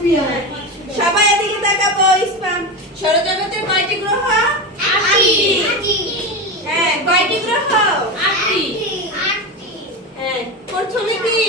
সবাই এদিকে তাকাবো। ইসমাম, সৌরজগতের কয়টি গ্রহ? 8টি। হ্যাঁ, কয়টি গ্রহ? 8টি। হ্যাঁ, প্রথমে কি?